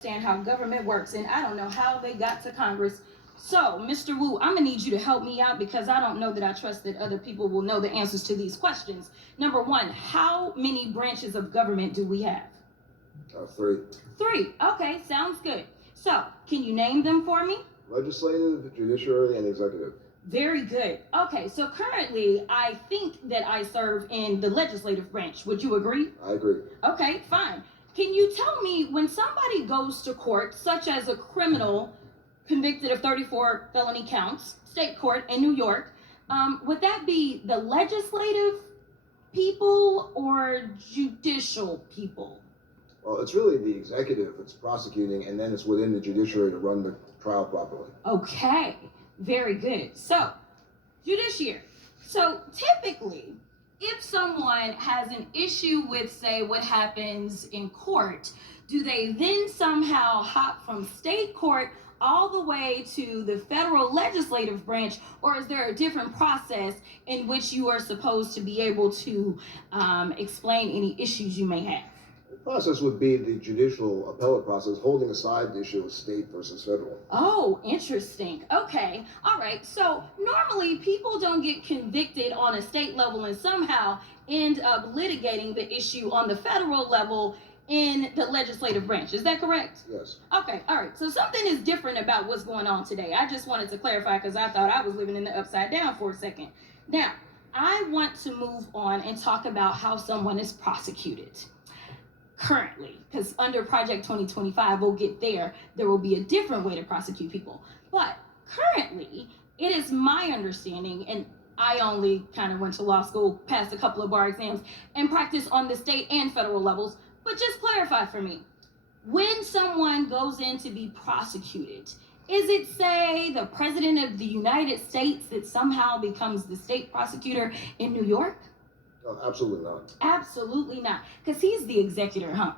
Understand how government works, and I don't know how they got to Congress. So, Mr. Wu, I'm gonna need you to help me out because I don't know that I trust that other people will know the answers to these questions. Number one, how many branches of government do we have? Three. Three. Okay, sounds good. So, can you name them for me? Legislative, judiciary, and executive. Very good. Okay, so currently, I think that I serve in the legislative branch. Would you agree? I agree. Okay, fine. Can you tell me when somebody goes to court, such as a criminal convicted of 34 felony counts, state court in New York, would that be the legislative people or judicial people? Well, it's really the executive that's prosecuting, and then it's within the judiciary to run the trial properly. Okay, very good. So, judiciary. So, typically, if someone has an issue with, say, what happens in court, do they then somehow hop from state court all the way to the federal legislative branch, or is there a different process in which you are supposed to be able to explain any issues you may have? The process would be the judicial appellate process, holding aside the issue of state versus federal. Oh, interesting. Okay. All right. So normally people don't get convicted on a state level and somehow end up litigating the issue on the federal level in the legislative branch. Is that correct? Yes. Okay. All right. So something is different about what's going on today. I just wanted to clarify because I thought I was living in the upside down for a second. Now, I want to move on and talk about how someone is prosecuted. Currently, because under Project 2025, we'll get there, there will be a different way to prosecute people. But currently, it is my understanding, and I only kind of went to law school, passed a couple of bar exams, and practiced on the state and federal levels, but just clarify for me, when someone goes in to be prosecuted, is it, say, the President of the United States that somehow becomes the state prosecutor in New York? No, absolutely not. Absolutely not, because he's the executor, huh?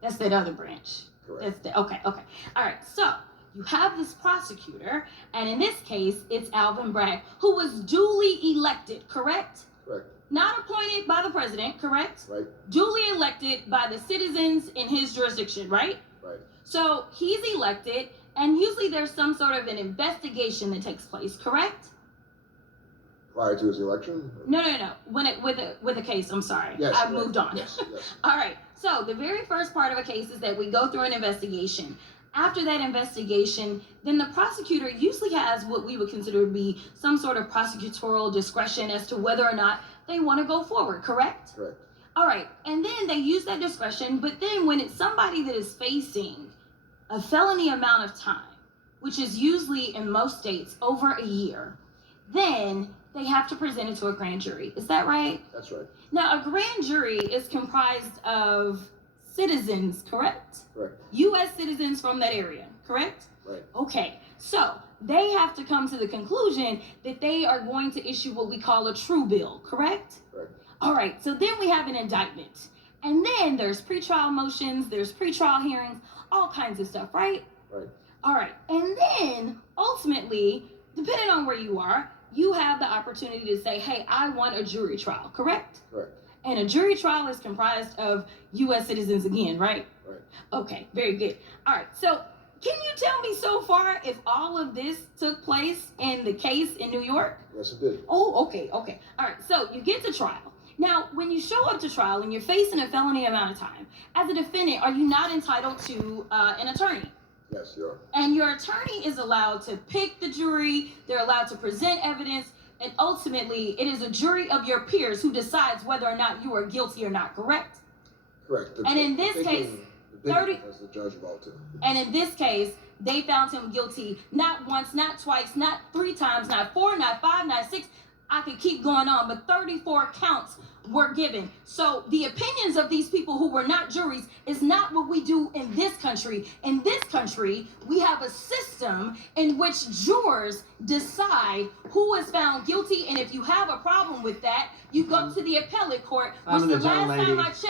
That's that other branch. Correct. Okay. All right, so you have this prosecutor, and in this case, it's Alvin Bragg, who was duly elected, correct? Correct. Not appointed by the president, correct? Right. Duly elected by the citizens in his jurisdiction, right? Right. So he's elected, and usually there's some sort of an investigation that takes place, correct? Prior to his election? No. With a case, I'm sorry. Yes, I've right. moved on. Yes. All right. So the very first part of a case is that we go through an investigation. After that investigation, then the prosecutor usually has what we would consider to be some sort of prosecutorial discretion as to whether or not they want to go forward, correct? Correct. All right. And then they use that discretion, but then when it's somebody that is facing a felony amount of time, which is usually in most states over a year, then they have to present it to a grand jury. Is that right? That's right. Now, a grand jury is comprised of citizens, correct? Correct. U.S. citizens from that area, correct? Right. Okay, so they have to come to the conclusion that they are going to issue what we call a true bill, correct? Correct. All right, so then we have an indictment. And then there's pretrial motions, there's pretrial hearings, all kinds of stuff, right? Right. All right, and then ultimately, depending on where you are, you have the opportunity to say, hey, I want a jury trial, correct? Correct. And a jury trial is comprised of U.S. citizens again, right? Right. Okay, very good. All right, so can you tell me so far if all of this took place in the case in New York? Yes, it did. Oh, okay. All right, so you get to trial. Now, when you show up to trial and you're facing a felony amount of time, as a defendant, are you not entitled to an attorney? Yes, you are. And your attorney is allowed to pick the jury, they're allowed to present evidence, and ultimately it is a jury of your peers who decides whether or not you are guilty or not, correct? Correct. And in this case, 30 as the judge involved too. And in this case, they found him guilty not once, not twice, not 3 times, not 4, not 5, not 6. I could keep going on, but 34 counts were given. So the opinions of these people who were not juries is not what we do in this country. In this country, we have a system in which jurors decide who is found guilty, and if you have a problem with that, you go to the appellate court, which the last time I checked